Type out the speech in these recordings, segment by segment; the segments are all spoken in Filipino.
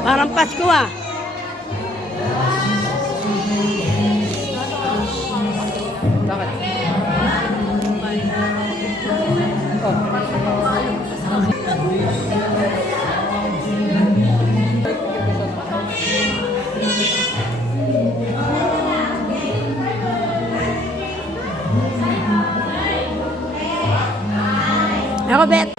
Parang Pasko ah. Bakit? Oh. Ako, Bet.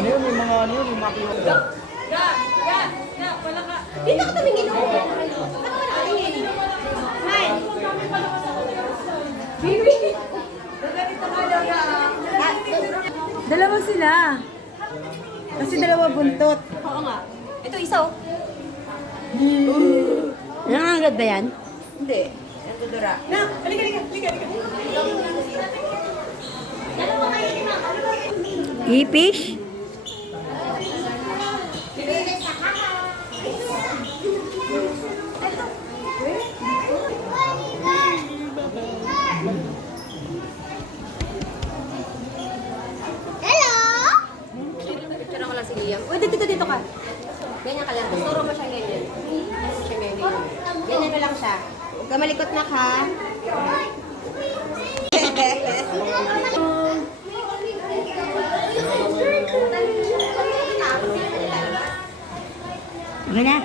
Ano yun? May mga ano yun? May mga kiyo. Wala ka. Dito ka tumingin. Saan ka wala katingin? Smile. Baby. Dalawa sila. Kasi dalawa buntot. Oo nga. Ito isa oh. Nangangagat ba yan? Hindi. Ang dudura. Na, halika, halika, halika, halika. Ipish? Picture ko lang si Liam. Uy, dito ka. Ganyan ka lang. Turo mo siya ganyan. Siya ganyan. Ganyan mo lang siya. Huwag ka malikot na ka. Okay na.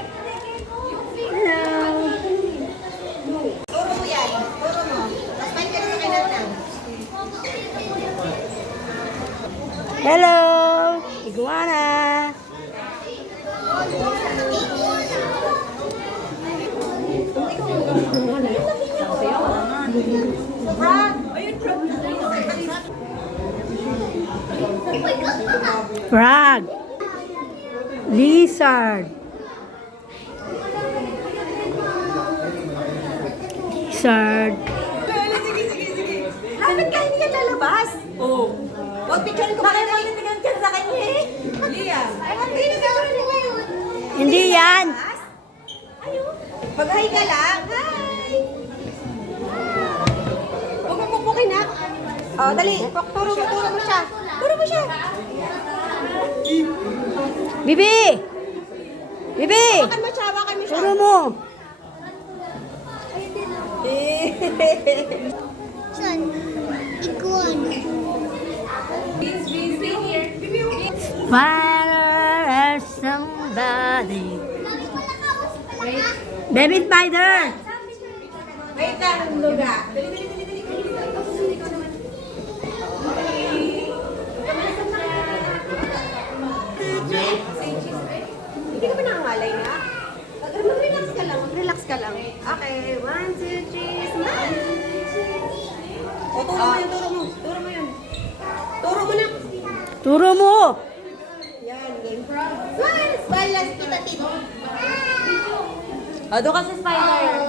Turo mo yan. Turo mo. Tapos pahin ka na kinatang. Hello! Iguana! Frog! Lizard! Lizard! Bakit ka hindi ka lalabas? Oo. Huwag picture ko pa rin. Bakit mo ka sa kanya eh? Liam. Hindi na mo ngayon. Hindi yan! Ayun. Mag-hi ka lang. Hi! Huwag mo pupukin ha. Oh, dali. Turo mo siya. Turo mo siya. Bibi! Bibi! Hawakan mo siya. Turo mo! Saan? Iguana. Spider somebody. Baby spider! Wait lang, Luga. Dali. Hindi ka ba nangangalay nga? Mag-relax ka lang. Okay, 1, 2, 3, smile! O, turo mo yun. Turo mo yun. Turo mo. Yan, game from. Smile! Smile lang, kita tito. O, doon ka sa spider.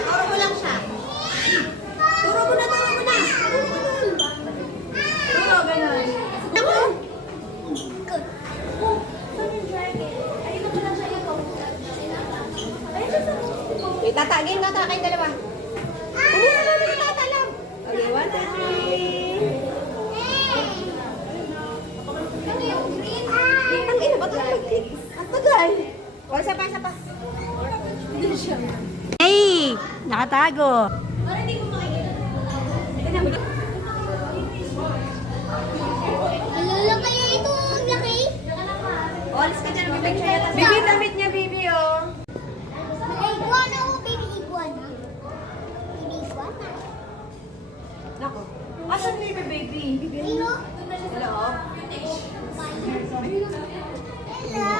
Turo mo lang siya. Turo mo na, turo mo na. Turo, ganun. Ako. Wait, tatagin na kayong dalawa. Ano na namin tatalam? Okay, 1, 2, 3. Ang ina, ba't ako mag-click? Ang tagal. O, isa pa, isa pa. Hey! Nakatago. Alala kayo ito ang laki? O, alis ka dyan, mag-picture niya. Bibi, damit niya, Bibi, oh. May iguana o baby iguana? Baby iguana. Nako. Asan Bibi, baby? Hello? Hello? Hello?